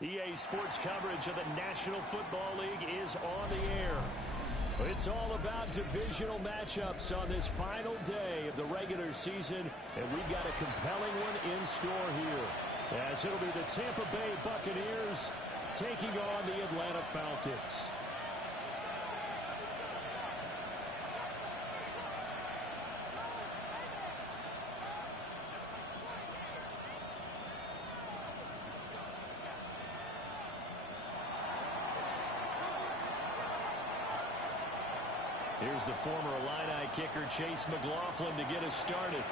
EA Sports coverage of the National Football League is on the air. It's all about divisional matchups on this final day of the regular season, and we've got a compelling one in store here, as it'll be the Tampa Bay Buccaneers taking on the Atlanta Falcons. Here's the former Illini kicker, Chase McLaughlin, to get us started.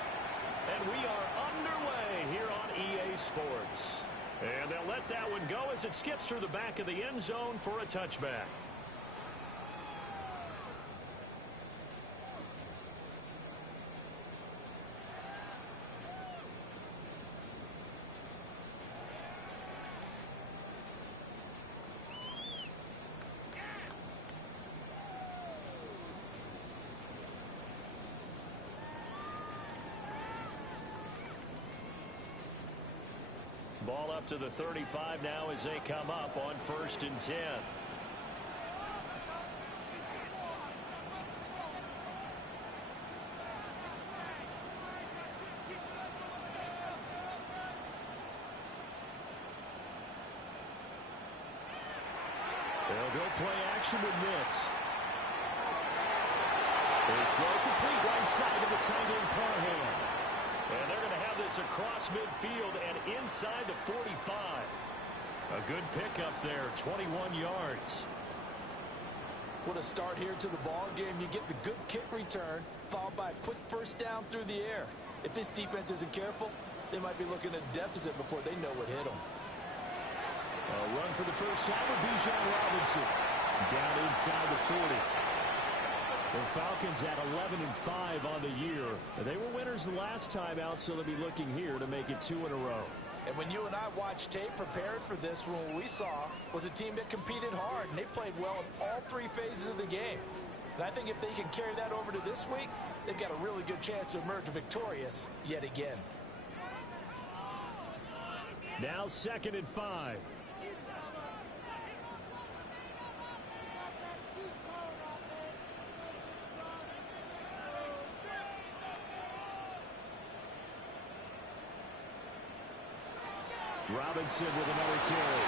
And we are underway here on EA Sports. And they'll let that one go as it skips through the back of the end zone for a touchback. Ball up to the 35 now as they come up on 1st and 10. They'll go play action with Nix. His throw complete right side of the tight end Parham. And they're going to have this across midfield and inside the 45. A good pickup there, 21 yards. What a start here to the ball game. You get the good kick return, followed by a quick first down through the air. If this defense isn't careful, they might be looking at a deficit before they know what hit them. A run for the first time with Bijan Robinson. Down inside the 40. The Falcons at 11-5 on the year. They were winners the last time out, so they'll be looking here to make it 2 in a row. And when you and I watched tape prepared for this, what we saw was a team that competed hard, and they played well in all 3 phases of the game. And I think if they can carry that over to this week, they've got a really good chance to emerge victorious yet again. Now 2nd and 5. Robinson with another carry.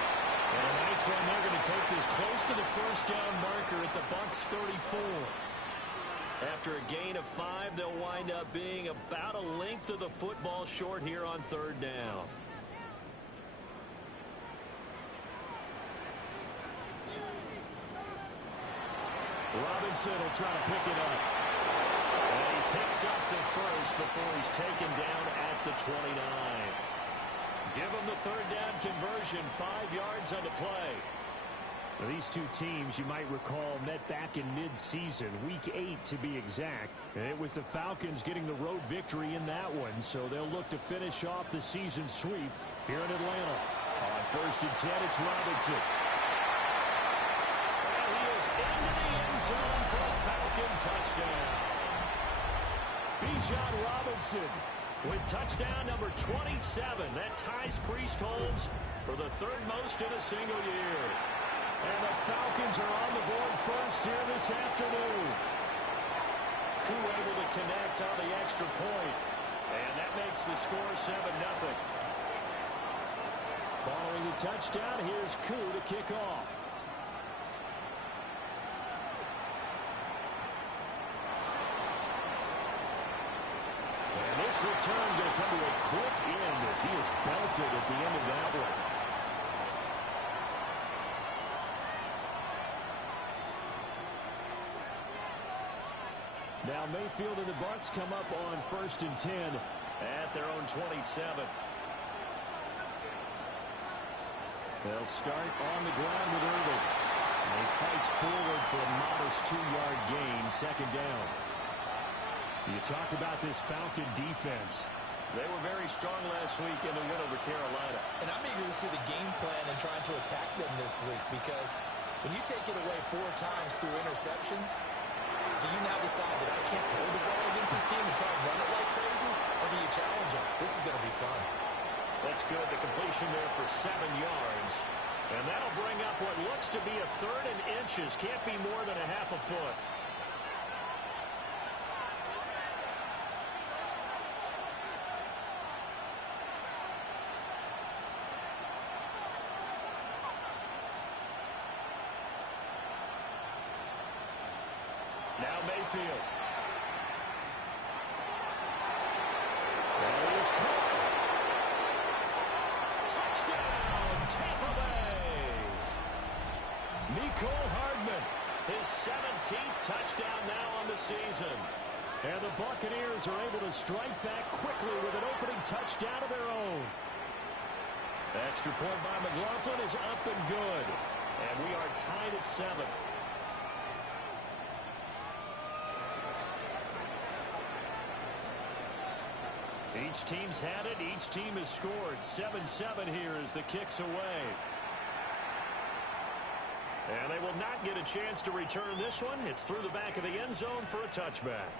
And a nice run. They're going to take this close to the first down marker at the Bucs 34. After a gain of 5, they'll wind up being about a length of the football short here on 3rd down. Robinson will try to pick it up. And he picks up the first before he's taken down at the 29. Give them the 3rd down conversion, 5 yards on the play. Now, these two teams, you might recall, met back in mid-season, week 8 to be exact. And it was the Falcons getting the road victory in that one, so they'll look to finish off the season sweep here in Atlanta. On 1st and 10, it's Robinson. And he is into the end zone for a Falcon touchdown. Bijan Robinson with touchdown number 27. That ties Priest-Holmes for the 3rd most in a single year. And the Falcons are on the board first here this afternoon. Koo able to connect on the extra point. And that makes the score 7-0. Following the touchdown, here's Koo to kick off. This return going to come to a quick end as he is belted at the end of that one. Now Mayfield and the Bucs come up on 1st and 10 at their own 27. They'll start on the ground with Irvin. And he fights forward for a modest 2-yard gain, 2nd down. You talk about this Falcon defense. They were very strong last week in the win over Carolina. And I'm eager to see the game plan and trying to attack them this week, because when you take it away 4 times through interceptions, do you now decide that I can't throw the ball against this team and try and run it like crazy? Or do you challenge them? This is going to be fun. That's good. The completion there for 7 yards. And that'll bring up what looks to be a 3rd and inches. Can't be more than a half a foot. Now Mayfield. And he is caught. Touchdown, Tampa Bay. Mecole Hardman, his 17th touchdown now on the season. And the Buccaneers are able to strike back quickly with an opening touchdown of their own. Extra point by McLaughlin is up and good. And we are tied at 7. Each team's had it. Each team has scored. 7-7 here as the kick's away. And they will not get a chance to return this one. It's through the back of the end zone for a touchback.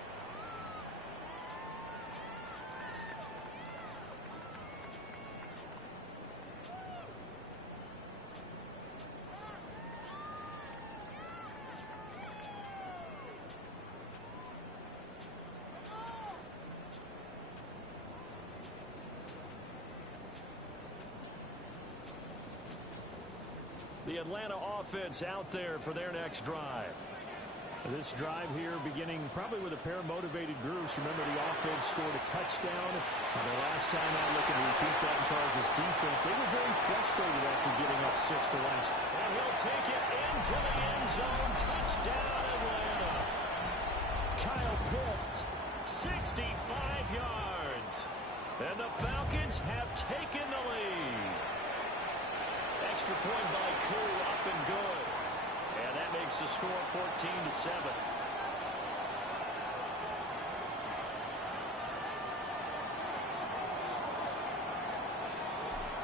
The Atlanta offense out there for their next drive. This drive here beginning probably with a pair of motivated groups. Remember, the offense scored a touchdown. The last time out, looking to repeat that in Charles' defense. They were very frustrated after getting up 6 the last. And he'll take it into the end zone. Touchdown, Atlanta. Kyle Pitts, 65 yards. And the Falcons have taken the lead. Extra point by Koo, up and good. And that makes the score 14-7.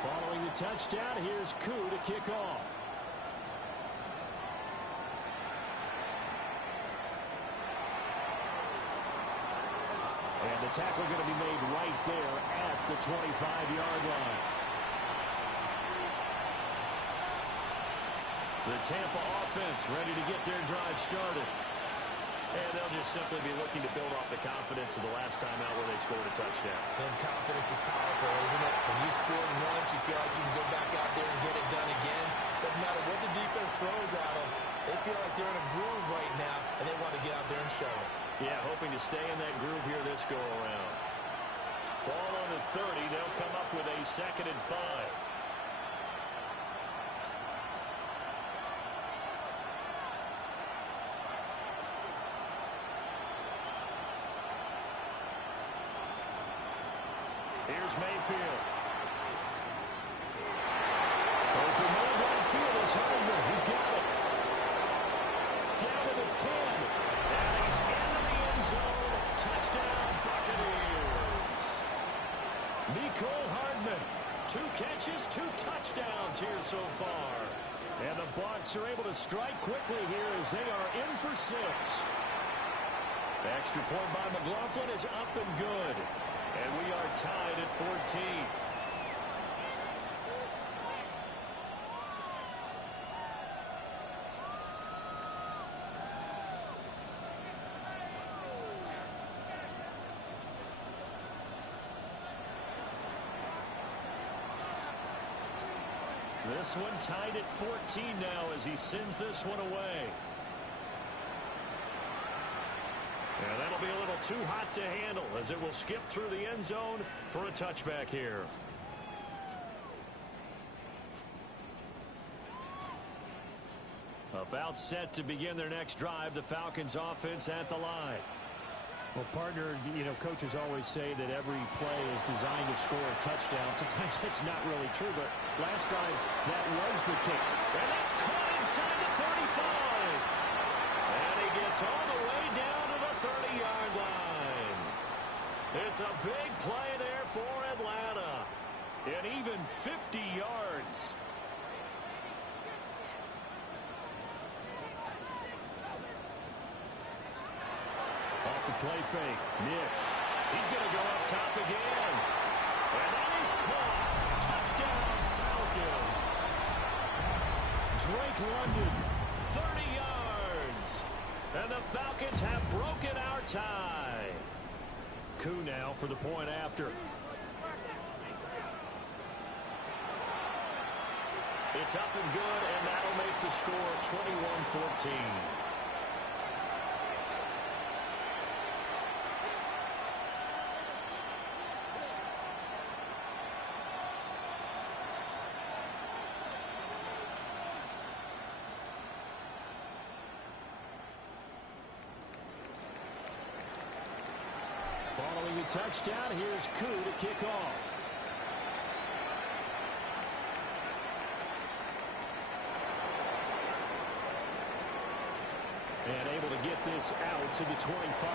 Following the touchdown, here's Koo to kick off. And the tackle going to be made right there at the 25-yard line. The Tampa offense ready to get their drive started. And they'll just simply be looking to build off the confidence of the last time out where they scored a touchdown. And confidence is powerful, isn't it? When you scored once, you feel like you can go back out there and get it done again. Doesn't matter what the defense throws at them. They feel like they're in a groove right now, and they want to get out there and show it. Yeah, hoping to stay in that groove here this go-around. Ball on the 30. They'll come up with a 2nd and 5. Here's Mayfield. Open middle right field is Hardman. He's got it. Down to the 10. And he's into the end zone. Touchdown, Buccaneers. Mecole Hardman. 2 catches, 2 touchdowns here so far. And the Bucs are able to strike quickly here as they are in for 6. Extra point by McLaughlin is up and good. And we are tied at 14. This one tied at 14 now as he sends this one away. And that'll be a little too hot to handle as it will skip through the end zone for a touchback here. About set to begin their next drive, the Falcons offense at the line. Well, partner, coaches always say that every play is designed to score a touchdown. Sometimes it's not really true, but last time that was the kick. And that's caught inside the 35. And he gets all the way down to the 30-yard line. It's a big play there for Atlanta. And even 50 yards. Off the play fake. Nix. He's going to go up top again. And that is caught. Drake London, 30 yards. And the Falcons have broken our tie. Coup now for the point after. It's up and good, and that'll make the score 21-14. Following the touchdown, here's Coup to kick off. And able to get this out to the 25.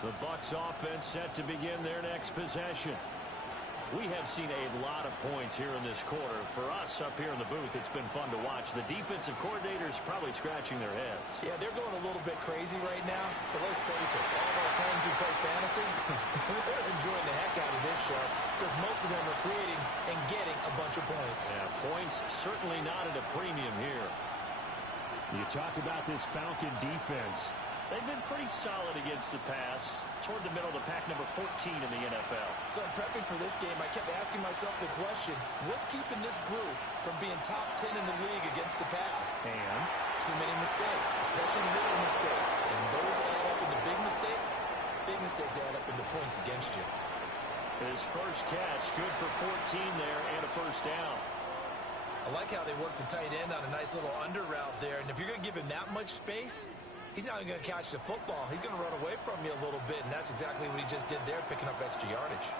The Bucs offense set to begin their next possession. We have seen a lot of points here in this quarter. For us up here in the booth, it's been fun to watch. The defensive coordinators probably scratching their heads. Yeah, they're going a little bit crazy right now. But let's face it, all of our friends who play fantasy, they're enjoying the heck out of this show because most of them are creating and getting a bunch of points. Yeah, points certainly not at a premium here. You talk about this Falcon defense. They've been pretty solid against the pass, toward the middle of the pack, number 14 in the NFL. So in prepping for this game, I kept asking myself the question, what's keeping this group from being top 10 in the league against the pass? And? Too many mistakes, especially little mistakes. And those add up into big mistakes. Big mistakes add up into points against you. His first catch, good for 14 there and a first down. I like how they worked the tight end on a nice little under route there. And if you're going to give him that much space, he's not even going to catch the football. He's going to run away from you a little bit, and that's exactly what he just did there, picking up extra yardage.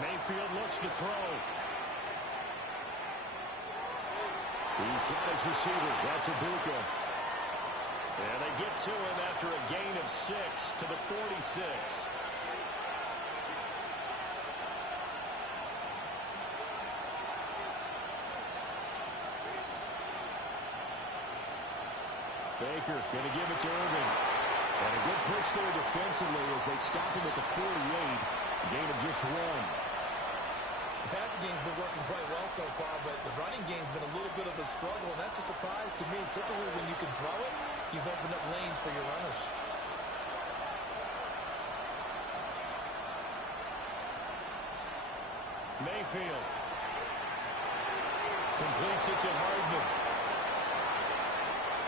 Mayfield looks to throw. He's got his receiver. That's Ibuka. And they get to him after a gain of 6 to the 46. Baker going to give it to Irving. And a good push there defensively as they stop him at the 48. Gain of just 1. The passing game's been working quite well so far, but the running game's been a little bit of a struggle, and that's a surprise to me. Typically, when you can throw it, you've opened up lanes for your runners. Mayfield completes it to Hardman.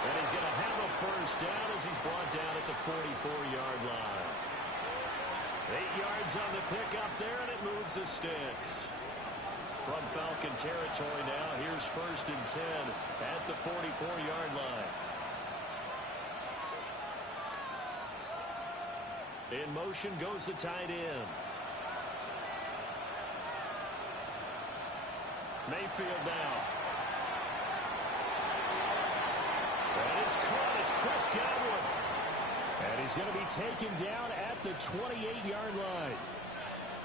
And he's going to have a first down as he's brought down at the 44-yard line. 8 yards on the pickup there, and it moves the sticks. From Falcon territory now, here's 1st and 10 at the 44-yard line. In motion goes the tight end. Mayfield now. And it's caught. It's Chris Godwin. And he's going to be taken down at the 28-yard line.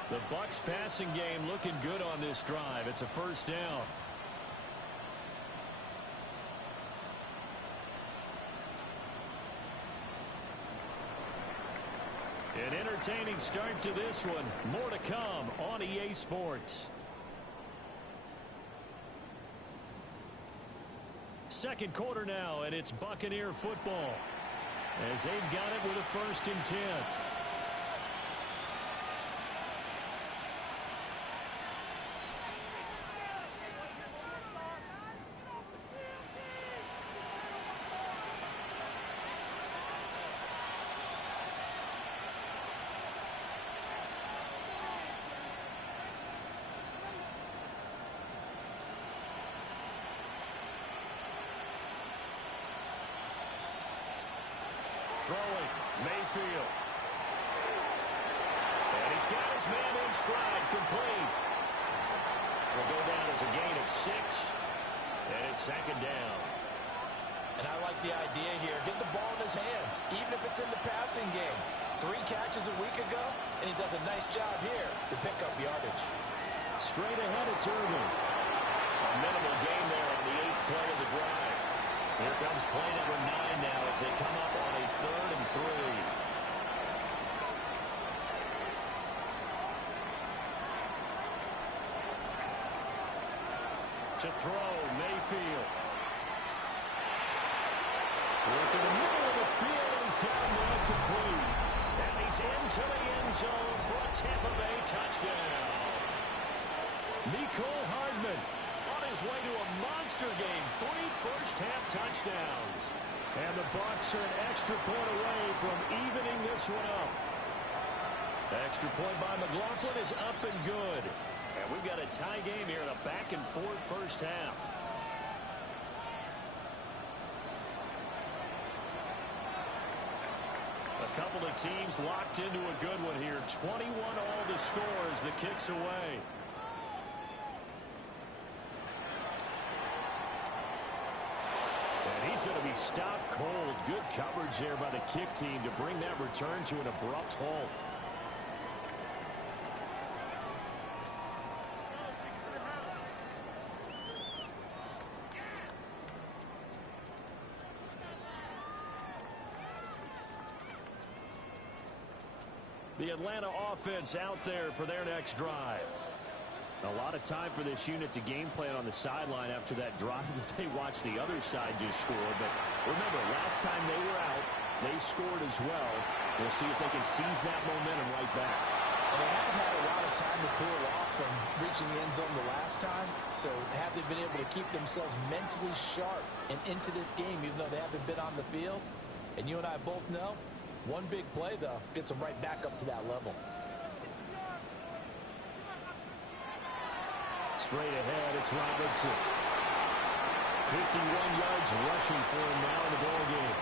The Bucs passing game looking good on this drive. It's a first down. An entertaining start to this one. More to come on EA Sports. Second quarter now, and it's Buccaneer football as they've got it with a 1st and 10. Throwing, Mayfield. And he's got his man in stride, complete. Will go down as a gain of 6. And it's second down. And I like the idea here. Get the ball in his hands, even if it's in the passing game. 3 catches a week ago, and he does a nice job here to pick up yardage. Straight ahead, it's Irvin. A minimal gain there on the 8th play of the drive. Here comes play number 9 now as they come up on a 3rd and 3. To throw, Mayfield. Look in the middle of the field, and he's got him there complete. And he's into the end zone for a Tampa Bay touchdown. Nicole Hardman on his way to a monster game. 3 first-half touchdowns. And the Bucs are an extra point away from evening this one up. The extra point by McLaughlin is up and good. And we've got a tie game here in a back-and-forth first half. A couple of teams locked into a good one here. 21 all the scores, the kicks away. And he's going to be stopped cold. Good coverage there by the kick team to bring that return to an abrupt halt. The Atlanta offense out there for their next drive. A lot of time for this unit to game plan on the sideline after that drive that they watched the other side just score. But remember, last time they were out, they scored as well. We'll see if they can seize that momentum right back. And they haven't had a lot of time to cool off from reaching the end zone the last time. So have they been able to keep themselves mentally sharp and into this game, even though they haven't been on the field? And you and I both know, one big play, though, gets them right back up to that level. Straight ahead, it's Robinson. 51 yards rushing for him now in the ball game.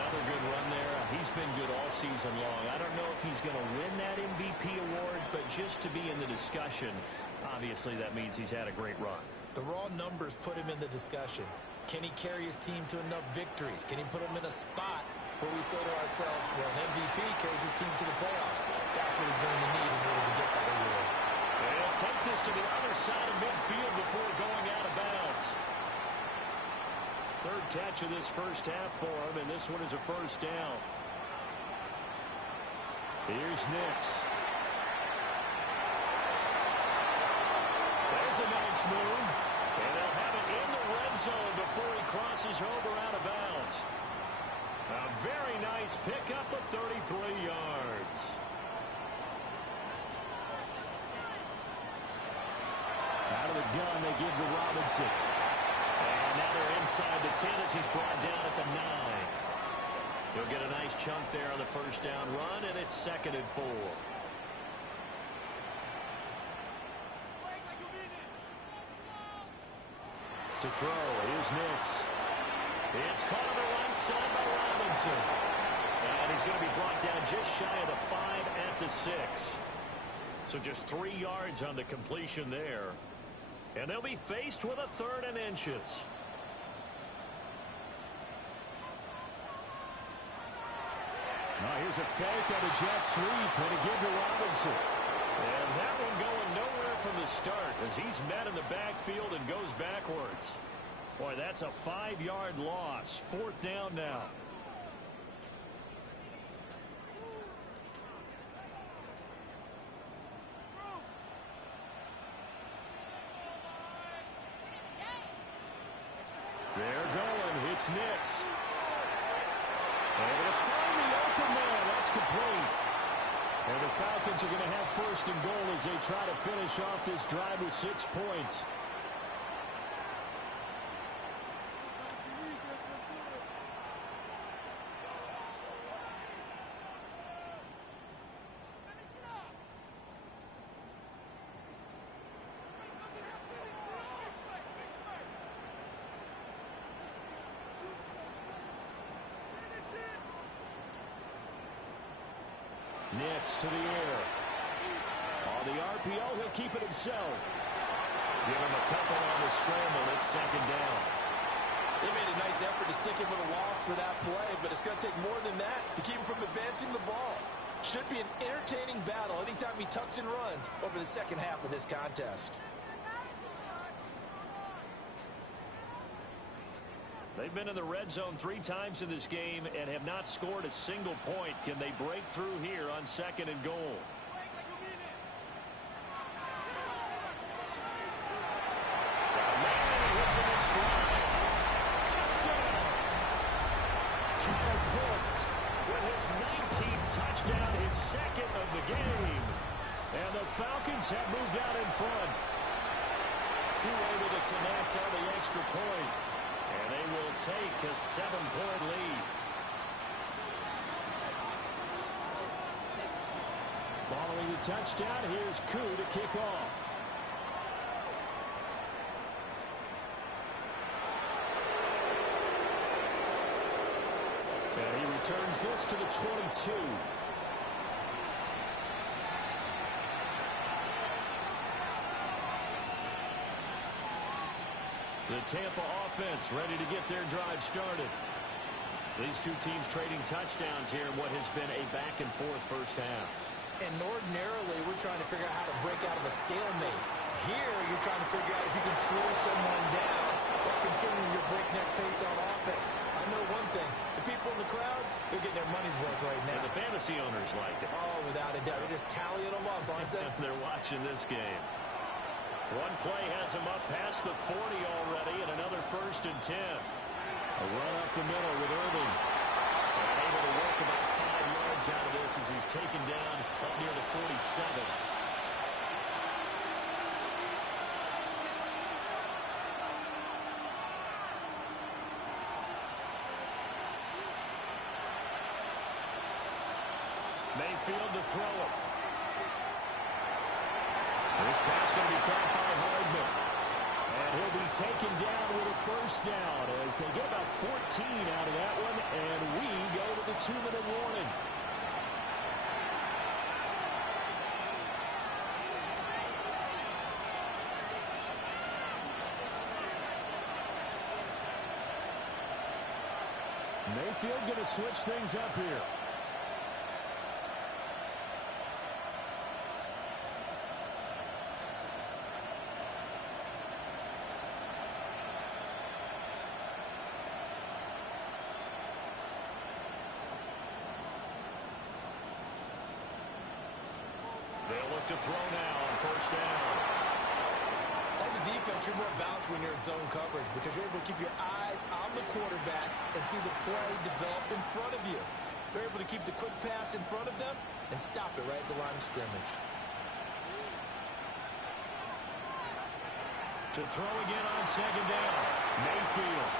Another good run there. He's been good all season long. I don't know if he's going to win that MVP award, but just to be in the discussion, obviously that means he's had a great run. The raw numbers put him in the discussion. Can he carry his team to enough victories? Can he put them in a spot where we say to ourselves, well, an MVP carries his team to the playoffs? That's what he's going to need in order to get that award. And he'll take this to the other side of midfield before going out of bounds. Third catch of this first half for him, and this one is a first down. Here's Nix. There's a nice move. And they'll have it in the red zone before he crosses over out of bounds. A very nice pickup of 33 yards. Out of the gun, they give to Robinson. And now they're inside the 10 as he's brought down at the 9. He'll get a nice chunk there on the first down run, and it's 2nd and 4. To throw, here's Nix. It's caught on the right side by Robinson. And he's going to be brought down just shy of the 5 at the 6. So just 3 yards on the completion there. And they'll be faced with a 3rd and inches. Now here's a fake on the jet sweep, and a give to Robinson. And that one going nowhere from the start as he's met in the backfield and goes backwards. Boy, that's a 5-yard loss. 4th down now. They're going. It's Nix. And to find the open man. That's complete. And the Falcons are going to have 1st and goal as they try to finish off this drive with 6 points. Nix to the air. the RPO, he'll keep it himself. Give him a couple on the scramble. It's second down. They made a nice effort to stick him with a loss for that play, but it's going to take more than that to keep him from advancing the ball. Should be an entertaining battle anytime he tucks and runs over the second half of this contest. They've been in the red zone 3 times in this game and have not scored a single point. Can they break through here on second and goal? Touchdown! Kyle Pitts with his 19th touchdown, his second of the game. And the Falcons have moved out in front. Too able to connect on the extra point. And they will take a 7-point lead. Following the touchdown, here's Koo to kick off. And he returns this to the 22. The Tampa offense ready to get their drive started. These two teams trading touchdowns here in what has been a back-and-forth first half. And ordinarily, we're trying to figure out how to break out of a stalemate. Here, you're trying to figure out if you can slow someone down or continue your breakneck pace on offense. I know one thing. The people in the crowd, they're getting their money's worth right now. And the fantasy owners like it. Oh, without a doubt. They're just tallying them up, aren't they? They're watching this game. One play has him up past the 40 already, and another 1st and 10. A run up the middle with Irving. And able to work about 5 yards out of this as he's taken down up near the 47. Mayfield to throw it. This pass going to be caught by Hardman. And he'll be taken down with a 1st down as they get about 14 out of that one. And we go to the 2-minute warning. Mayfield going to switch things up here. To throw now on 1st down. As a defense, you're more balanced when you're in zone coverage because you're able to keep your eyes on the quarterback and see the play develop in front of you. They're able to keep the quick pass in front of them and stop it right at the line of scrimmage. To throw again on 2nd down. Mayfield.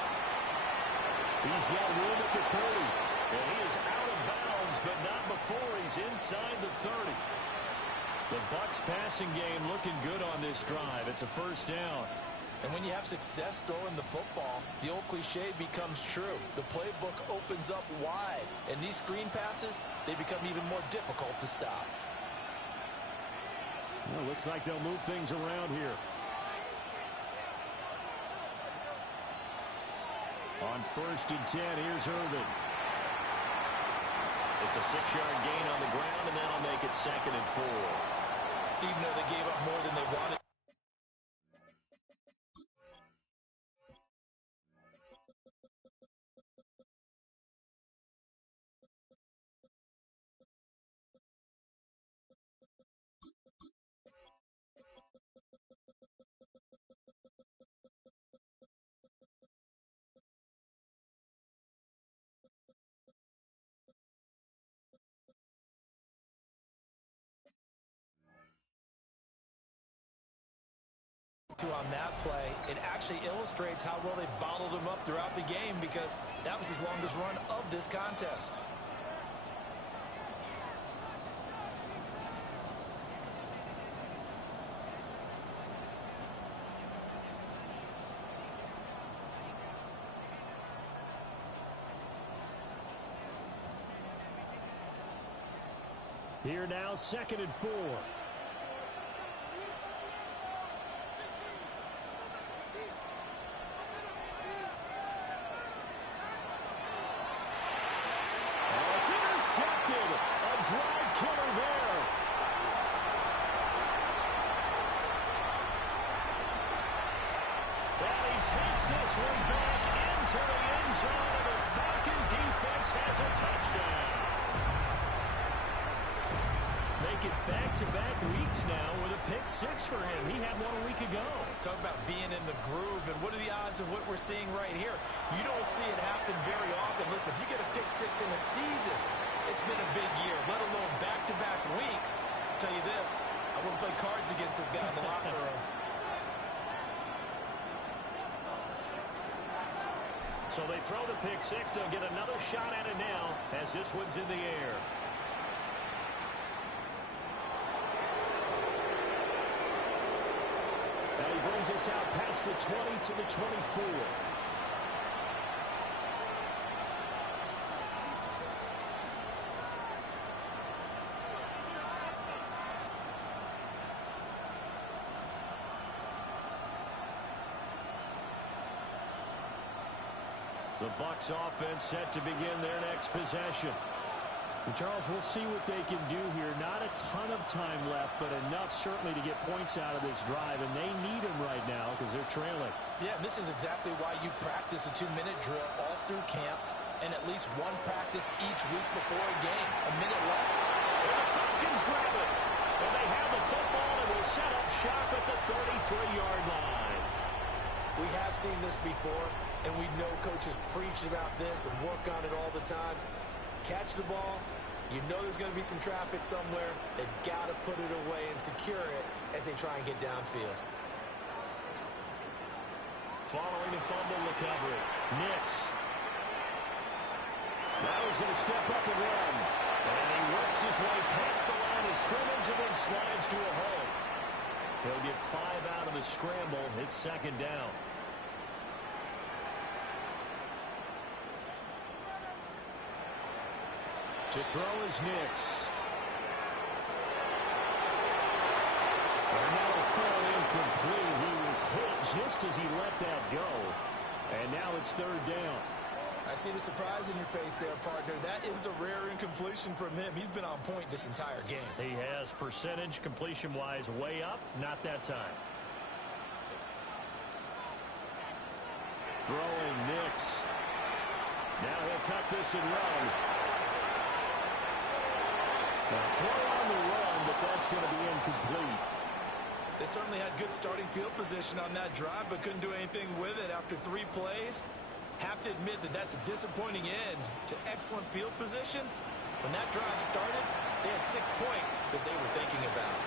He's got room at the 30. And he is out of bounds, but not before he's inside the 30. The Bucs passing game looking good on this drive. It's a 1st down. And when you have success throwing the football, the old cliche becomes true. The playbook opens up wide. And these screen passes, they become even more difficult to stop. Well, looks like they'll move things around here. On 1st and 10, here's Irving. It's a 6-yard gain on the ground, and that'll make it 2nd and 4. Even though they gave up more than they wanted. On that play, it actually illustrates how well they bottled him up throughout the game because that was his longest run of this contest. Here now, 2nd and 4. one back into the end zone, and the Falcon defense has a touchdown. Make it back-to-back weeks now with a pick six for him. He had one a week ago. Talk about being in the groove, and what are the odds of what we're seeing right here? You don't see it happen very often. Listen, if you get a pick six in a season, it's been a big year, let alone back-to-back weeks. I'll tell you this, I wouldn't play cards against this guy in the locker room. So they throw the pick six. They'll get another shot at it now as this one's in the air. Now he brings us out past the 20 to the 24. The Bucs offense set to begin their next possession. And Charles, we'll see what they can do here. Not a ton of time left, but enough certainly to get points out of this drive, and they need them right now because they're trailing. Yeah, and this is exactly why you practice a 2-minute drill all through camp and at least one practice each week before a game. A minute left. And the Falcons grab it. And they have the football and will set up shop at the 33-yard line. We have seen this before, and we know coaches preach about this and work on it all the time. Catch the ball. You know there's going to be some traffic somewhere. They've got to put it away and secure it as they try and get downfield. Following the fumble recovery, Nix. Now he's going to step up and run. And he works his way past the line of scrimmage and then slides to a hole. He'll get 5 out of the scramble. It's second down. To throw is Nix. And that'll fall incomplete. He was hit just as he let that go. And now it's third down. I see the surprise in your face there, partner. That is a rare incompletion from him. He's been on point this entire game. He has percentage completion-wise way up. Not that time. Throwing Nix. Now he'll tuck this and run. Now throw on the run, but that's going to be incomplete. They certainly had good starting field position on that drive, but couldn't do anything with it after 3 plays. Have to admit that that's a disappointing end to excellent field position. When that drive started, they had 6 points that they were thinking about.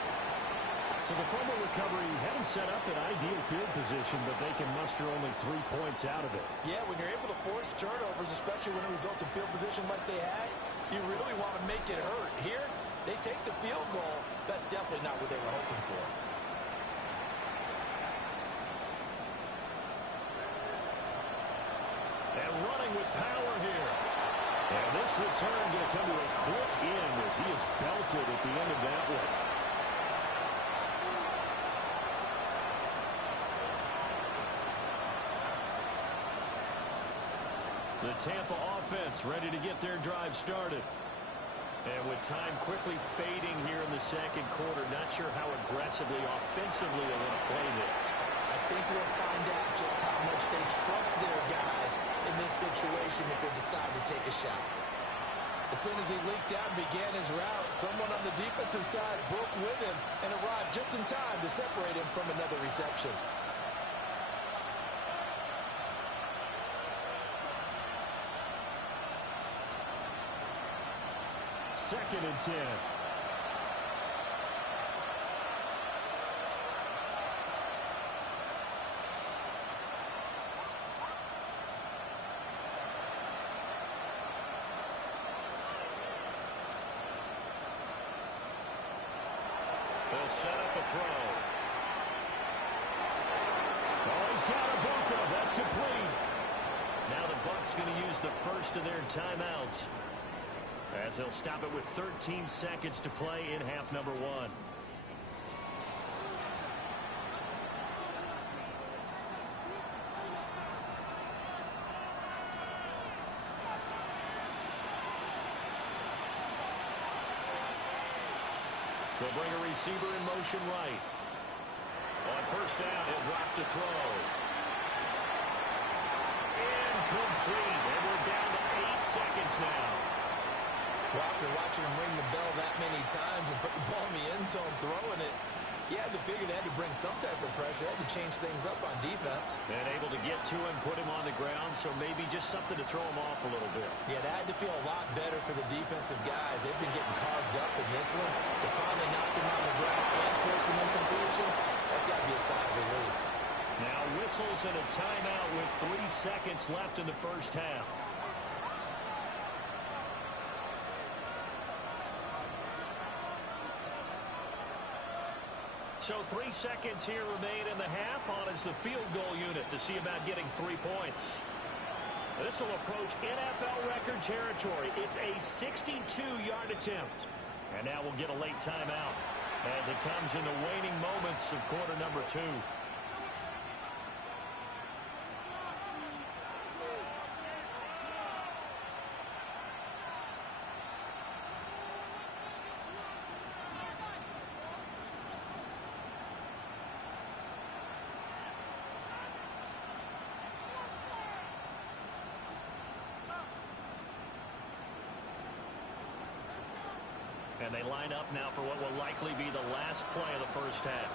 So the fumble recovery had them set up in ideal field position, but they can muster only 3 points out of it. Yeah, when you're able to force turnovers, especially when it results in field position like they had, you really want to make it hurt. Here, they take the field goal. That's definitely not what they were hoping for. And running with power here. And this return going to come to a quick end as he is belted at the end of that one. The Tampa offense ready to get their drive started. And with time quickly fading here in the second quarter, not sure how aggressively, offensively they want to play this. I think we'll find out just how much they trust their guys in this situation if they decide to take a shot. As soon as he leaked out and began his route, someone on the defensive side broke with him and arrived just in time to separate him from another reception. Second and 10. They'll set up a throw. Oh, he's got a bunker. That's complete. Now the Bucs going to use the first of their timeouts, as they'll stop it with 13 seconds to play in half number 1. They'll bring a receiver in motion right. On first down, he'll drop to throw. complete, and we're down to 8 seconds now. Well, after watching him ring the bell that many times and put the ball in the end zone throwing it, you had to figure they had to bring some type of pressure. They had to change things up on defense. And able to get to him, put him on the ground, so maybe just something to throw him off a little bit. Yeah, that had to feel a lot better for the defensive guys. They've been getting carved up in this one. To finally knock him on the ground and force him incompletion, that's got to be a sigh of relief. Now whistles and a timeout with 3 seconds left in the first half. So 3 seconds here remain in the half. On is the field goal unit to see about getting 3 points. This will approach NFL record territory. It's a 62-yard attempt. And now we'll get a late timeout as it comes in the waning moments of quarter number 2. And they line up now for what will likely be the last play of the first half.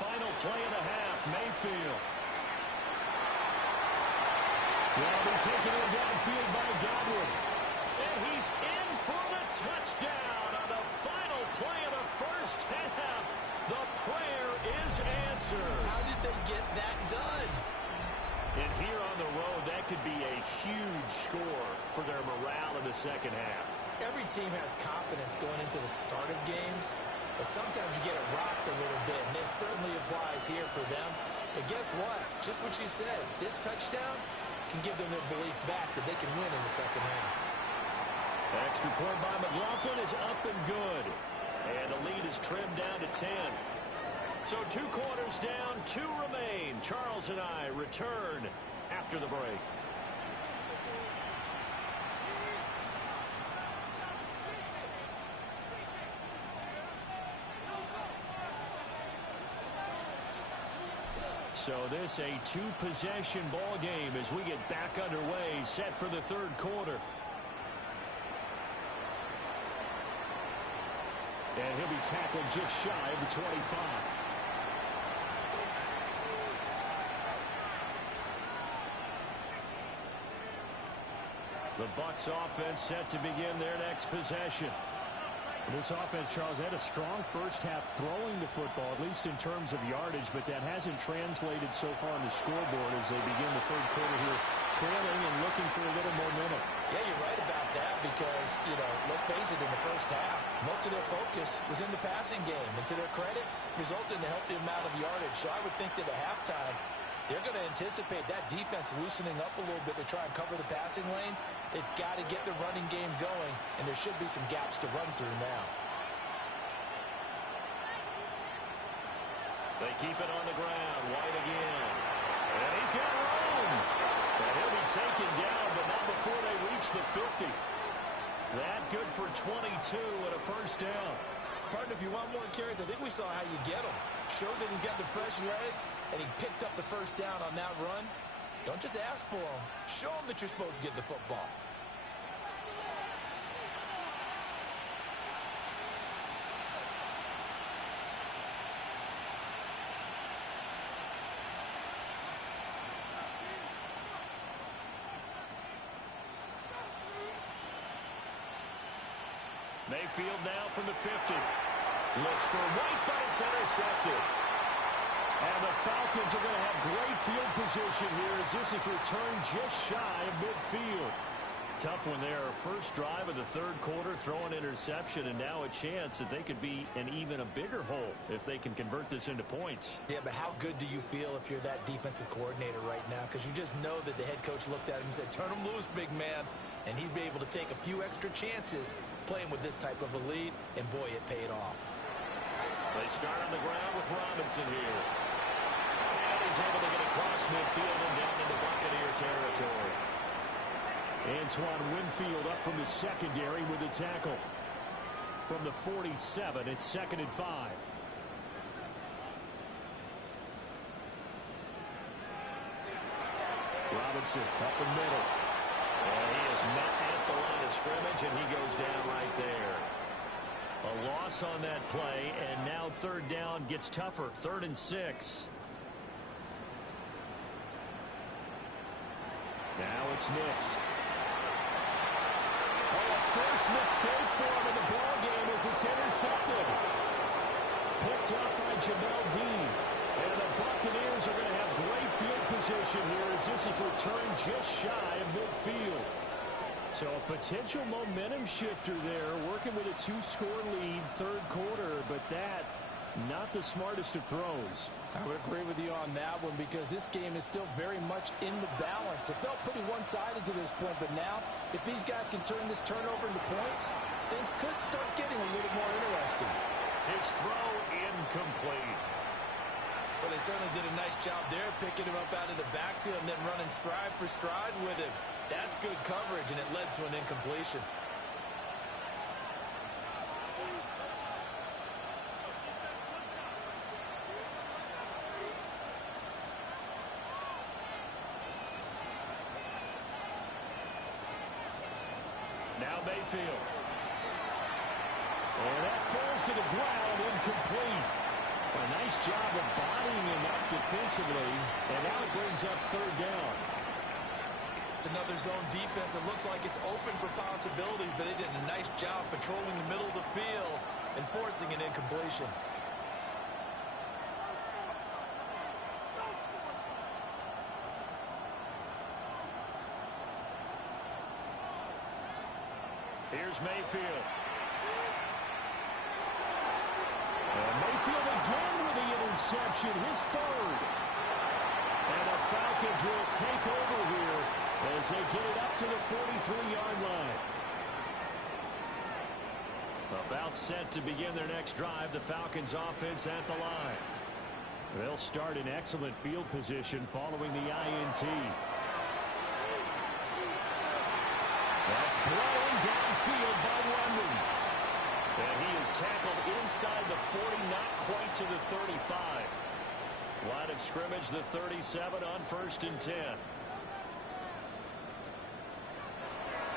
Final play of the half, Mayfield. Well, they're taking it downfield by Godwin. And he's in for the touchdown on the final play of the first half. The prayer is answered. How did they get that done? And here on the road, that could be a huge score for their morale in the second half. Every team has confidence going into the start of games, but sometimes you get it rocked a little bit, and this certainly applies here for them. But guess what? Just what you said, this touchdown can give them their belief back that they can win in the second half. Extra point by McLaughlin is up and good. And the lead is trimmed down to 10. So 2 quarters down, 2 remain. Charles and I return after the break. So this a 2-possession ball game as we get back underway, set for the third quarter. And he'll be tackled just shy of the 25. The Bucs offense set to begin their next possession. This offense, Charles, had a strong first half throwing the football, at least in terms of yardage, but that hasn't translated so far on the scoreboard as they begin the third quarter here, trailing and looking for a little momentum. Yeah, you're right about that because, let's face it, in the first half, most of their focus was in the passing game. And to their credit, resulted in a healthy amount of yardage. So I would think that at halftime, they're going to anticipate that defense loosening up a little bit to try and cover the passing lanes. They've got to get the running game going, and there should be some gaps to run through now. They keep it on the ground. White again. And he's got room. And he'll be taken down, but not before they reach the 50. That good for 22 and a first down. Partner, if you want more carries, I think we saw how you get him. Showed that he's got the fresh legs, and he picked up the first down on that run. Don't just ask for him. Show him that you're supposed to get the football. Mayfield now from the 50. Looks for White, but it's intercepted. And the Falcons are going to have great field position here as this is returned just shy of midfield. Tough one there. First drive of the third quarter, throw an interception, and now a chance that they could be in even a bigger hole if they can convert this into points. Yeah, but how good do you feel if you're that defensive coordinator right now? Because you just know that the head coach looked at him and said, turn him loose, big man. And he'd be able to take a few extra chances playing with this type of a lead, and boy, it paid off. They start on the ground with Robinson here. And he's able to get across midfield and down into Buccaneer territory. Antoine Winfield up from the secondary with the tackle. From the 47, it's 2nd and 5. Robinson up the middle. And he is met at the line of scrimmage, and he goes down right there. A loss on that play, and now 3rd down gets tougher. 3rd and 6. Now it's Nix. Oh, a first mistake for him in the ball game as it's intercepted. Picked up by Jamel Dean. And the Buccaneers are going to have great field position here as this is returned just shy of midfield. So a potential momentum shifter there, working with a 2-score lead, 3rd quarter, but that not the smartest of throws. I would agree with you on that one because this game is still very much in the balance. It felt pretty one-sided to this point, but now if these guys can turn this turnover into points, things could start getting a little more interesting. His throw incomplete. Well, they certainly did a nice job there, picking him up out of the backfield and then running stride for stride with him. That's good coverage, and it led to an incompletion. Now Mayfield. And that falls to the ground, incomplete. A nice job of bodying him up defensively, and now it brings up 3rd down. It's another zone defense. It looks like it's open for possibilities, but they did a nice job patrolling the middle of the field and forcing an incompletion. Here's Mayfield. And Mayfield again with the interception, his 3rd. And the Falcons will take over here as they get it up to the 43-yard line. About set to begin their next drive, the Falcons offense at the line. They'll start in excellent field position following the INT. That's blown downfield by London. And he is tackled inside the 40, not quite to the 35. Line of scrimmage, the 37 on 1st and 10.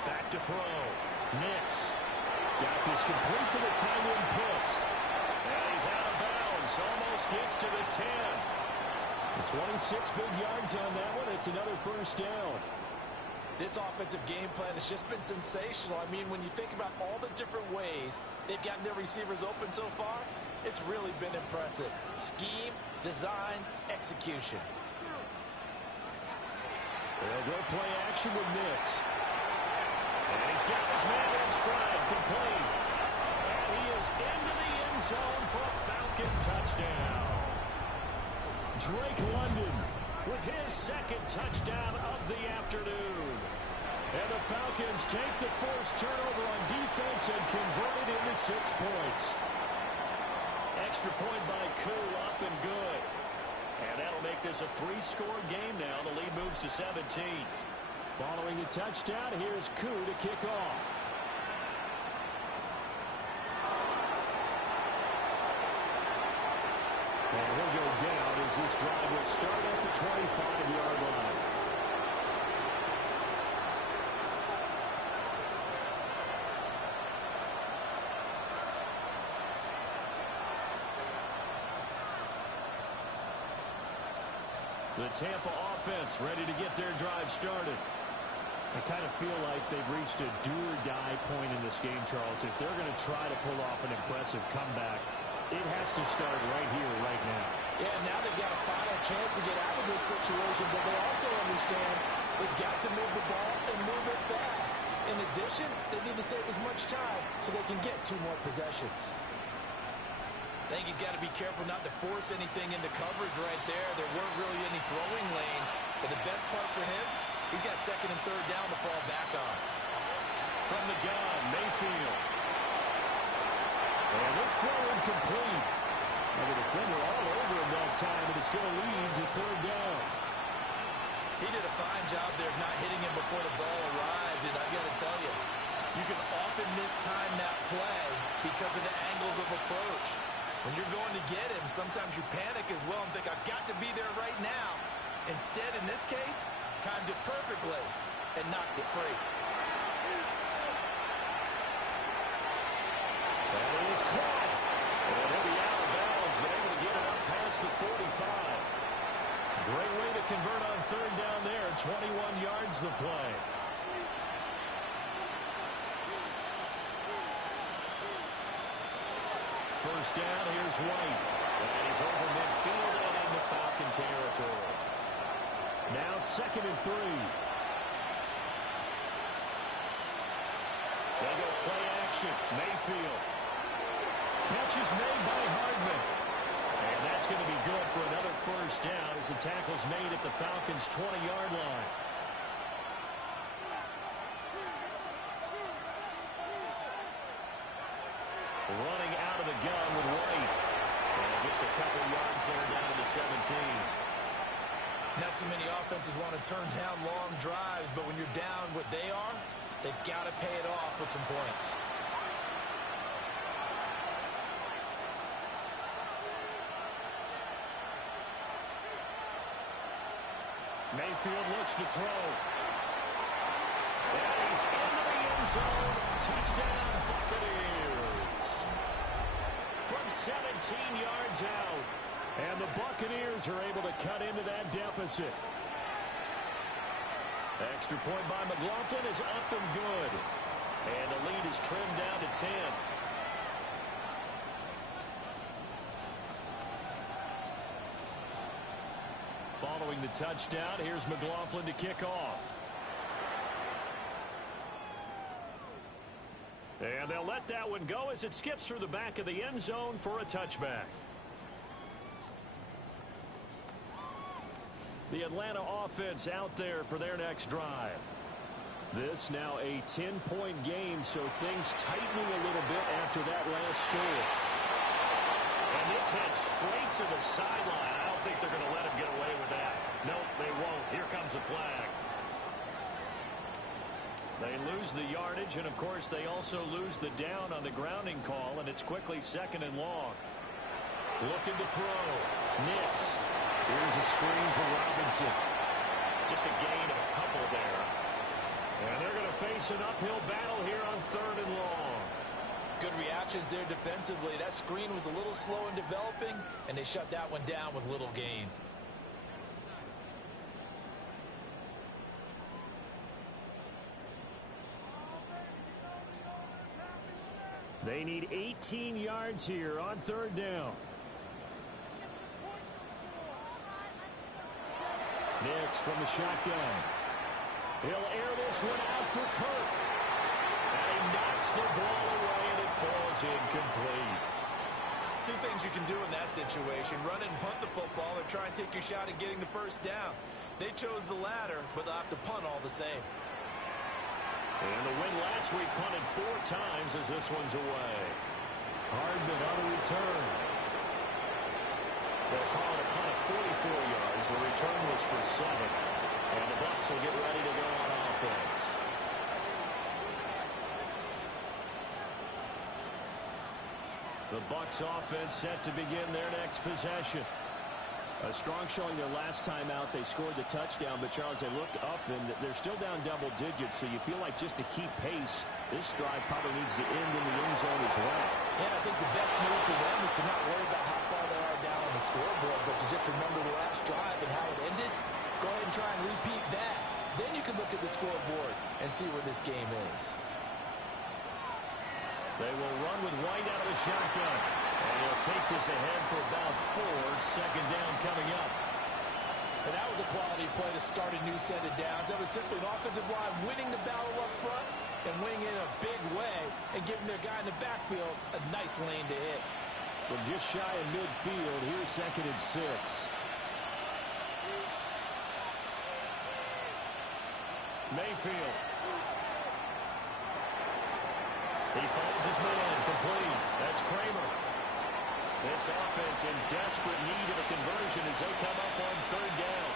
Back to throw. Nix. Got this complete to the tight end Pitts. And he's out of bounds. Almost gets to the 10. 26 big yards on that one. It's another 1st down. This offensive game plan has just been sensational. I mean, when you think about all the different ways they've gotten their receivers open so far, it's really been impressive. Scheme, design, execution. They'll go play action with Nix. And he's got his man in stride, complete. And he is into the end zone for a Falcon touchdown. Drake London with his 2nd touchdown of the afternoon. And the Falcons take the forced turnover on defense and convert it into 6 points. Extra point by Koo, up and good. And that'll make this a 3-score game now. The lead moves to 17. Following the touchdown, here's Koo to kick off. And he'll go down as this drive will start at the 25-yard line. The Tampa offense ready to get their drive started. I kind of feel like they've reached a do-or-die point in this game, Charles. If they're going to try to pull off an impressive comeback, it has to start right here, right now. Yeah, now they've got a final chance to get out of this situation, but they also understand they've got to move the ball and move it fast. In addition, they need to save as much time so they can get 2 more possessions. I think he's got to be careful not to force anything into coverage right there. There weren't really any throwing lanes, but the best part for him, he's got 2nd and 3rd down to fall back on. From the gun, Mayfield. And this throw incomplete. And the defender all over him that time, and it's going to lead to third down. He did a fine job there of not hitting him before the ball arrived, and I've got to tell you, you can often mistime that play because of the angles of approach. When you're going to get him, sometimes you panic as well and think, I've got to be there right now. Instead, in this case, timed it perfectly and knocked it free. That is caught. And he'll be out of bounds, but able to get it up past the 45. Great way to convert on third down there. 21 yards the play. First down, here's White. And he's over midfield and into Falcon territory. Now 2nd and 3. They go play action. Mayfield. Catch is made by Hardman. And that's going to be good for another first down as the tackle's made at the Falcons' 20-yard line. Running out of the gun with White. And just a couple yards there down to the 17. Not too many offenses want to turn down long drives, but when you're down what they are, they've got to pay it off with some points. Mayfield looks to throw. And he's into the end zone. Touchdown, Buccaneers. From 17 yards out. And the Buccaneers are able to cut into that deficit. Extra point by McLaughlin is up and good. And the lead is trimmed down to 10. Following the touchdown, here's McLaughlin to kick off. And they'll let that one go as it skips through the back of the end zone for a touchback. The Atlanta offense out there for their next drive. This now a 10-point game, so things tightening a little bit after that last score. And this heads straight to the sideline. I don't think they're going to let him get away with that. Nope, they won't. Here comes the flag. They lose the yardage, and of course they also lose the down on the grounding call, and it's quickly 2nd and long. Looking to throw. Nix. Here's a screen for Robinson. Just a gain of a couple there. And they're going to face an uphill battle here on 3rd and long. Good reactions there defensively. That screen was a little slow in developing, and they shut that one down with little gain. They need 18 yards here on 3rd down. Nix from the shotgun. He'll air this one out for Kirk. And he knocks the ball away, and it falls incomplete. Two things you can do in that situation: run and punt the football, or try and take your shot at getting the first down. They chose the latter, but they'll have to punt all the same. And the win last week punted 4 times as this one's away. Hardman on the return. They'll call it a punt of 44 yards. The return was for 7. And the Bucs will get ready to go on offense. The Bucs offense set to begin their next possession. A strong showing their last time out. They scored the touchdown, but Charles, they looked up and they're still down double digits, so you feel like just to keep pace, this drive probably needs to end in the end zone as well. Yeah, I think the best move for them is to not worry about how far they are down on the scoreboard, but to just remember the last drive and how it ended. Go ahead and try and repeat that. Then you can look at the scoreboard and see where this game is. They will run with White out of the shotgun. And he'll take this ahead for about 4. 2nd down coming up. And that was a quality play to start a new set of downs. That was simply an offensive line winning the battle up front and winning in a big way and giving their guy in the backfield a nice lane to hit. From just shy of midfield, here's 2nd and 6. Mayfield. He finds his man complete. That's Kramer. This offense in desperate need of a conversion as they come up on third down.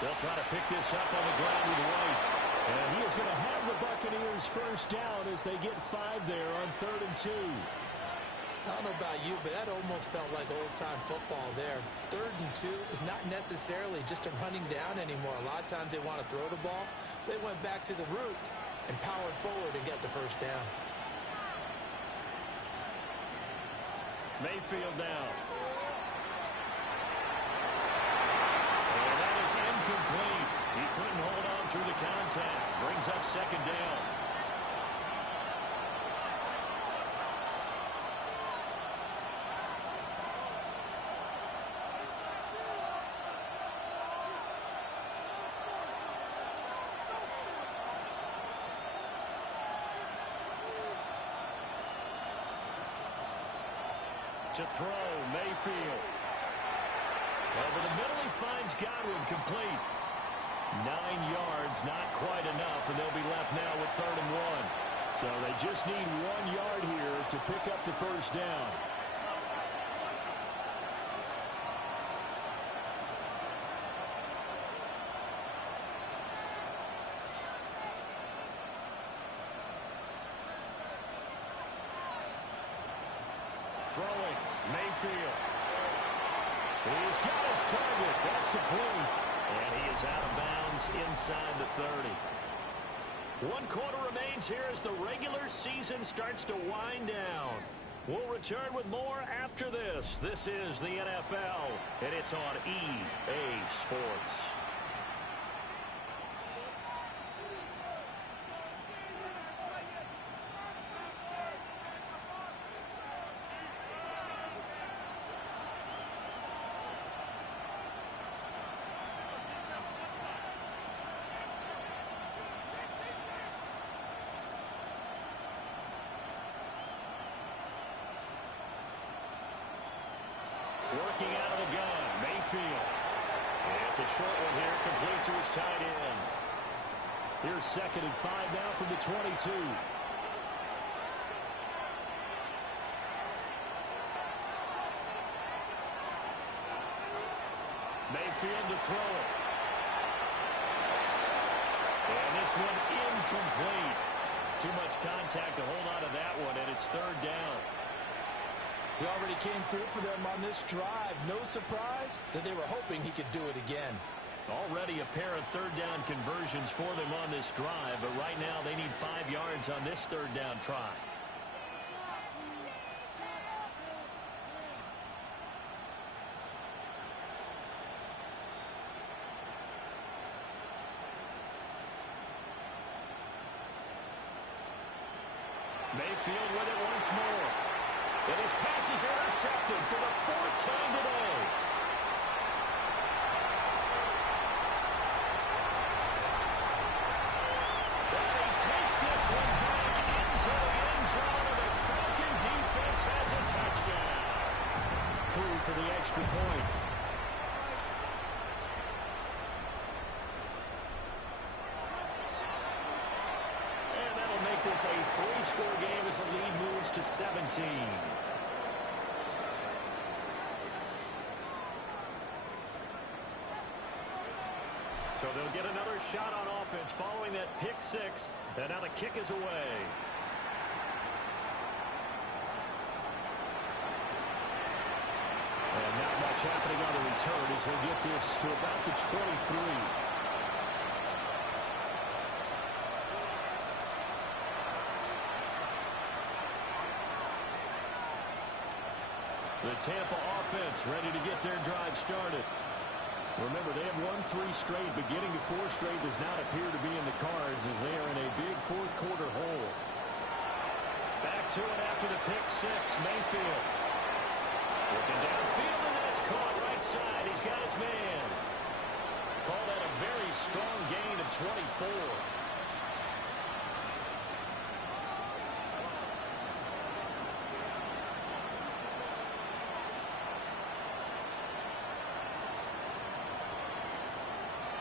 They'll try to pick this up on the ground with White. And he is going to have the Buccaneers first down as they get 5 there on 3rd and 2. I don't know about you, but that almost felt like old-time football there. 3rd and 2 is not necessarily just a running down anymore. A lot of times they want to throw the ball. They went back to the roots and powered forward and got the first down. Mayfield now. And that is incomplete. He couldn't hold on through the contact. Brings up 2nd down. To throw, Mayfield. Over the middle, he finds Godwin, complete. 9 yards, not quite enough, and they'll be left now with 3rd and 1. So they just need 1 yard here to pick up the first down. Throwing, Mayfield. He's got his target. That's complete. And he is out of bounds inside the 30. 1 quarter remains here as the regular season starts to wind down. We'll return with more after this. This is the NFL, and it's on EA Sports. Working out of the gun, Mayfield. It's a short one here, complete to his tight end. Here's 2nd and 5 now from the 22. Mayfield to throw it. And this one incomplete. Too much contact to hold on to that one, and it's 3rd down. He already came through for them on this drive. No surprise that they were hoping he could do it again. Already a pair of 3rd down conversions for them on this drive, but right now they need 5 yards on this 3rd down try. Mayfield with it once more. And his pass is intercepted for the 4th time today. And he takes this one back into the end zone, and the Falcon defense has a touchdown. Crew for the extra point. And that'll make this a 3-score game as the lead moves to 17. So they'll get another shot on offense following that pick 6, and now the kick is away. And not much happening on the return as he'll get this to about the 23. The Tampa offense ready to get their drive started. Remember, they have won 3 straight, but getting to 4 straight does not appear to be in the cards as they are in a big 4th quarter hole. Back to it after the pick 6, Mayfield. Looking downfield, and that's caught right side. He's got his man. Call that a very strong gain of 24.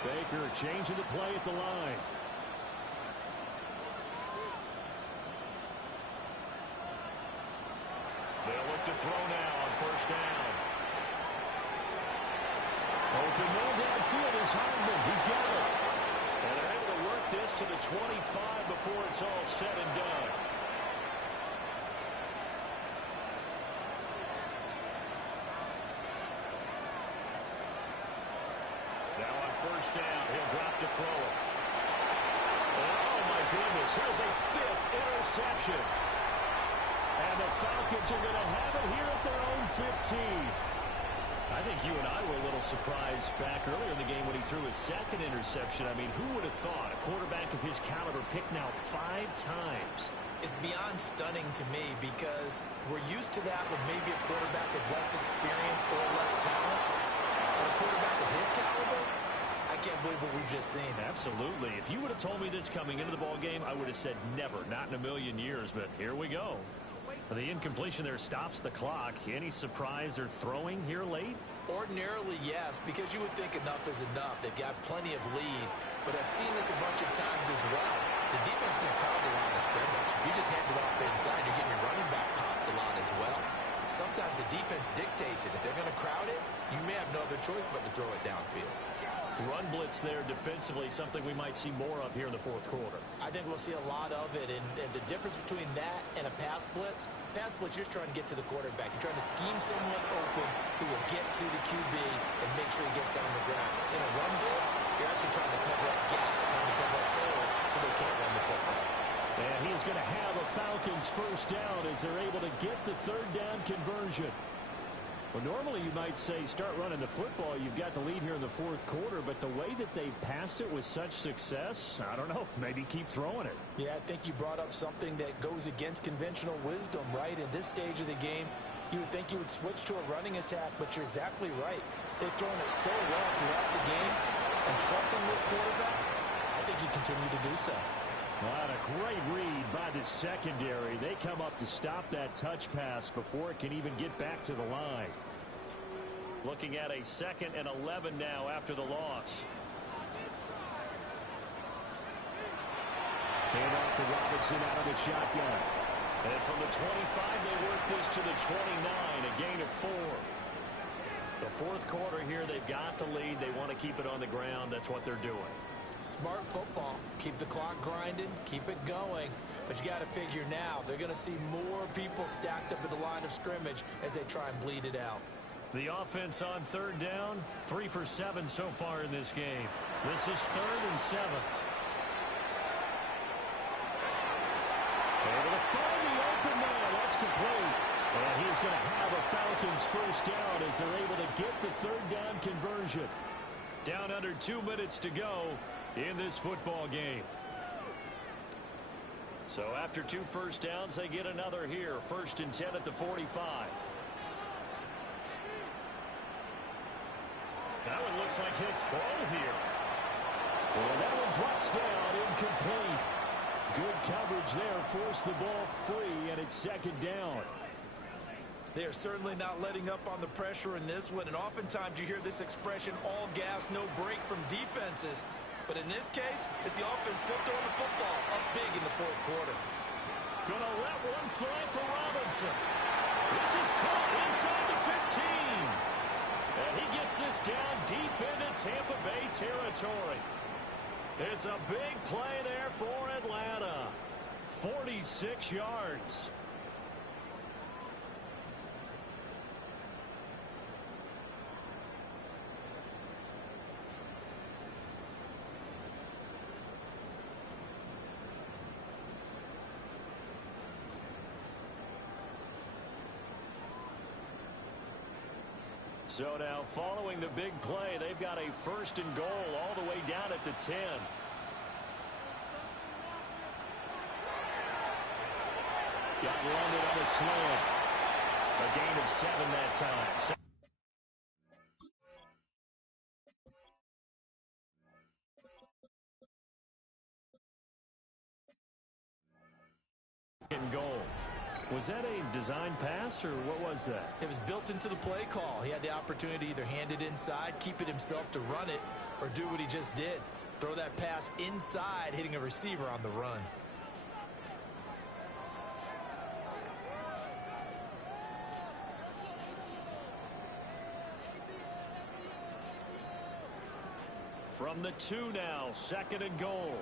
Baker changing the play at the line. to throw now on first down. Open man downfield is Hardman. He's got it. And they're able to work this to the 25 before it's all said and done. Now on first down, he'll drop to throw it. Oh, my goodness. Here's a 5th interception. And the Falcons are going to have it here at their own 15. I think you and I were a little surprised back earlier in the game when he threw his 2nd interception. I mean, who would have thought a quarterback of his caliber picked now 5 times? It's beyond stunning to me because we're used to that with maybe a quarterback with less experience or less talent. But a quarterback of his caliber, I can't believe what we've just seen. Absolutely. If you would have told me this coming into the ball game, I would have said never, not in a million years. But here we go. The incompletion there stops the clock. Any surprise they're throwing here late? Ordinarily, yes, because you would think enough is enough. They've got plenty of lead, but I've seen this a bunch of times as well. The defense can crowd the line of scrimmage. If you just hand it off inside, you're getting your running back popped a lot as well. Sometimes the defense dictates it. If they're going to crowd it, you may have no other choice but to throw it downfield. Run blitz there defensively, something we might see more of here in the 4th quarter. I think we'll see a lot of it, and the difference between that and a pass blitz, you're just trying to get to the quarterback. You're trying to scheme someone open who will get to the QB and make sure he gets on the ground. In a run blitz, you're actually trying to cover up gaps, trying to cover up holes so they can't run the football. And he's going to have a Falcons first down as they're able to get the 3rd down conversion. Well, normally you might say start running the football. You've got the lead here in the 4th quarter, but the way that they passed it with such success, I don't know, maybe keep throwing it. Yeah, I think you brought up something that goes against conventional wisdom, right? In this stage of the game, you would think you would switch to a running attack, but you're exactly right. They've thrown it so well throughout the game, and trusting this quarterback, I think you continue to do so. What a great read by the secondary. They come up to stop that touch pass before it can even get back to the line. Looking at a 2nd and 11 now after the loss. Hand off to Robinson out of the shotgun. And from the 25, they work this to the 29, a gain of 4. The 4th quarter here, they've got the lead. They want to keep it on the ground. That's what they're doing. Smart football. Keep the clock grinding. Keep it going. But you got to figure now, they're going to see more people stacked up at the line of scrimmage as they try and bleed it out. The offense on 3rd down, 3 for 7 so far in this game. This is 3rd and 7. Able to find the open man. That's complete. And he's going to have a Falcons first down as they're able to get the 3rd down conversion. Down under 2 minutes to go in this football game. So after 2 first downs, they get another here. 1st and 10 at the 45. That one looks like he'll throw here. Well, that one drops down, incomplete. Good coverage there, forced the ball free, and it's 2nd down. They are certainly not letting up on the pressure in this one, and oftentimes you hear this expression, all gas, no break from defenses. But in this case, it's the offense still throwing the football up big in the 4th quarter. Gonna let one fly for Robinson. This is caught inside the 15. And he gets this down deep into Tampa Bay territory. It's a big play there for Atlanta. 46 yards. So now, following the big play, they've got a 1st and goal all the way down at the 10. Got landed on a slant. A gain of 7 that time. And goal. Was that a design pass, or what was that? It was built into the play call. He had the opportunity to either hand it inside, keep it himself to run it, or do what he just did. Throw that pass inside, hitting a receiver on the run. From the 2 now, 2nd and goal.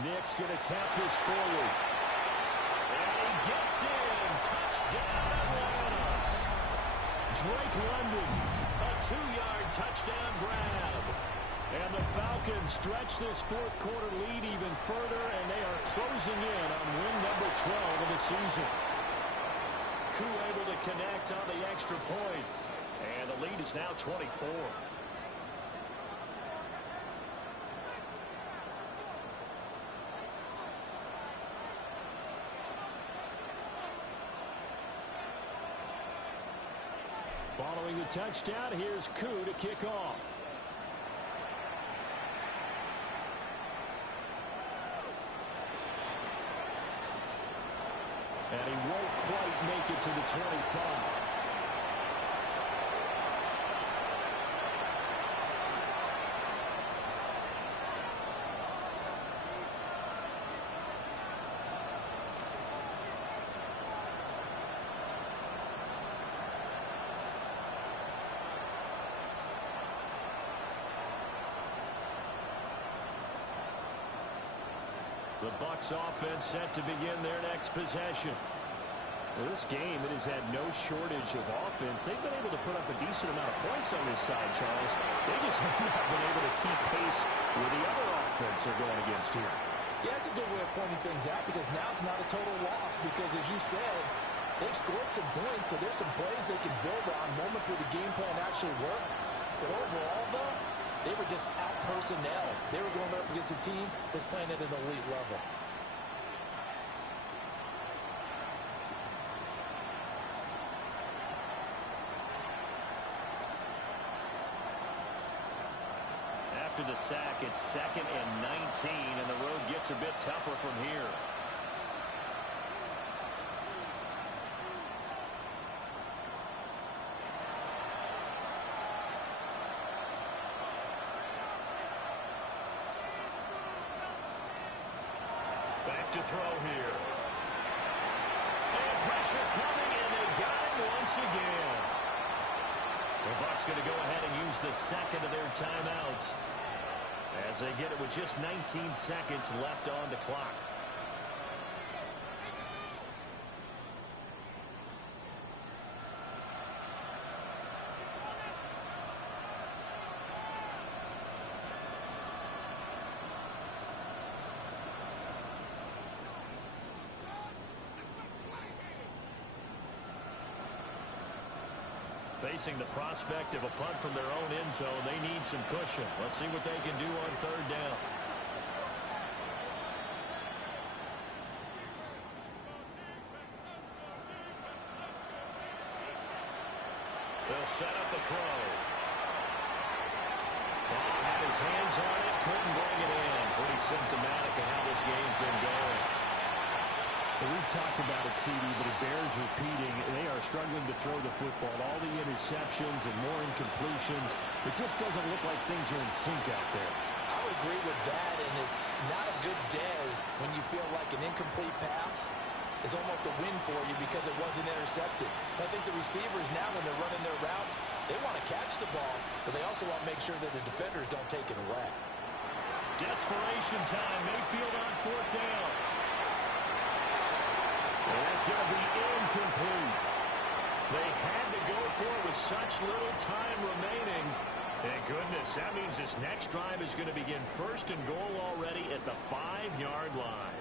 Nick's going to tap this forward. And he gets in. Touchdown, Atlanta. Drake London. A 2-yard touchdown grab. And the Falcons stretch this fourth quarter lead even further, and they are closing in on win number 12 of the season. Koo able to connect on the extra point. And the lead is now 24. Following the touchdown, here's Koo to kick off. And he won't quite make it to the 25. The Bucs offense set to begin their next possession. Well, this game, it has had no shortage of offense. They've been able to put up a decent amount of points on this side, Charles. They just have not been able to keep pace with the other offense they're going against here. Yeah, it's a good way of pointing things out because now it's not a total loss because, as you said, they've scored some points, so there's some plays they can build on, moments where the game plan actually worked. But overall, though, they were just out personnel. They were going up against a team that's playing at an elite level. After the sack, it's 2nd and 19, and the road gets a bit tougher from here. Back to throw here. And pressure coming, and they got him once again. The Bucs going to go ahead and use the second of their timeouts as they get it with just 19 seconds left on the clock. Facing the prospect of a punt from their own end zone, they need some cushion. Let's see what they can do on 3rd down. They'll set up the throw. Ball had his hands on it, couldn't bring it in. Pretty symptomatic of how this game's been going. Well, we've talked about it, CD, but it bears repeating. They are struggling to throw the football. All the interceptions and more incompletions. It just doesn't look like things are in sync out there. I would agree with that, and it's not a good day when you feel like an incomplete pass is almost a win for you because it wasn't intercepted. I think the receivers now, when they're running their routes, they want to catch the ball, but they also want to make sure that the defenders don't take it away. Desperation time. Mayfield on 4th down. And that's going to be incomplete. They had to go for it with such little time remaining. Thank goodness. That means this next drive is going to begin 1st and goal already at the 5-yard line.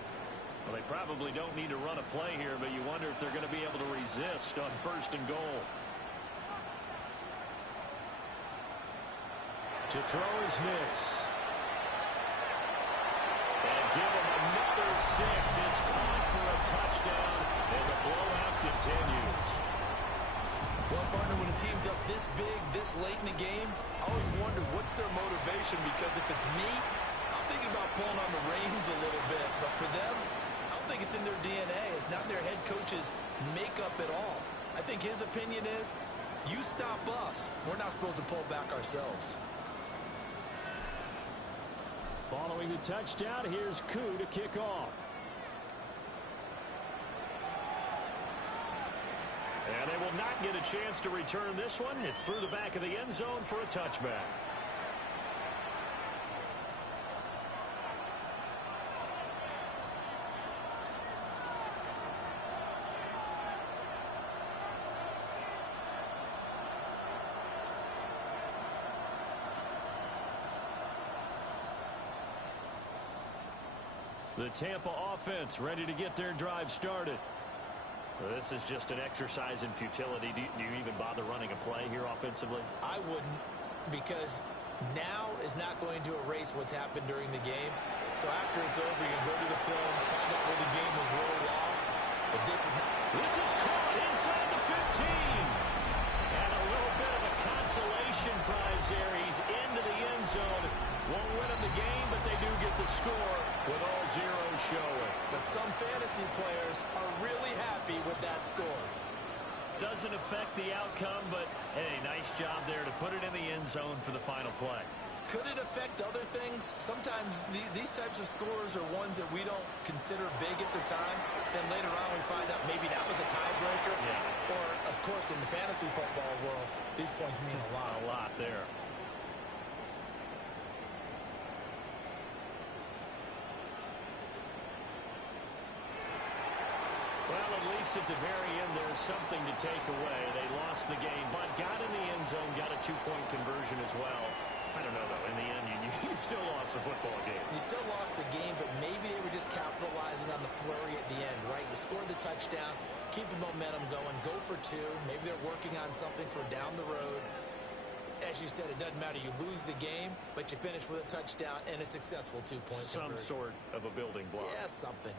Well, they probably don't need to run a play here, but you wonder if they're going to be able to resist on 1st and goal. To throw is Nix. And give him another 6. It's caught for a touchdown, and the blowout continues. Well, partner, when a team's up this big, this late in the game, I always wonder what's their motivation, because if it's me, I'm thinking about pulling on the reins a little bit. But for them, I don't think it's in their DNA. It's not their head coach's makeup at all. I think his opinion is, you stop us. We're not supposed to pull back ourselves. Following the touchdown, here's Koo to kick off. And they will will not get a chance to return this one. It's through the back of the end zone for a touchback. The Tampa offense ready to get their drive started. This is just an exercise in futility. Do you even bother running a play here offensively? I wouldn't, because now is not going to erase what's happened during the game. So after it's over, you can go to the film, find out where the game was really lost. But this is not. This is caught inside the 15. And a little bit of a consolation prize there. He's into the end zone. Won't win him the game, but they do get the score with all zeros showing. But some fantasy players are really happy with that score. Doesn't affect the outcome, but hey, nice job there to put it in the end zone for the final play. Could it affect other things? Sometimes these types of scores are ones that we don't consider big at the time. Then later on we find out maybe that was a tiebreaker. Yeah. Or, of course, in the fantasy football world, these points mean a lot. A lot there. Well, at least at the very end, there's something to take away. They lost the game, but got in the end zone, got a two-point conversion as well. I don't know, though. In the end, you still lost the football game. You still lost the game, but maybe they were just capitalizing on the flurry at the end, right? You scored the touchdown, keep the momentum going, go for two. Maybe they're working on something for down the road. As you said, it doesn't matter. You lose the game, but you finish with a touchdown and a successful two-point conversion. Some sort of a building block. Yeah, something.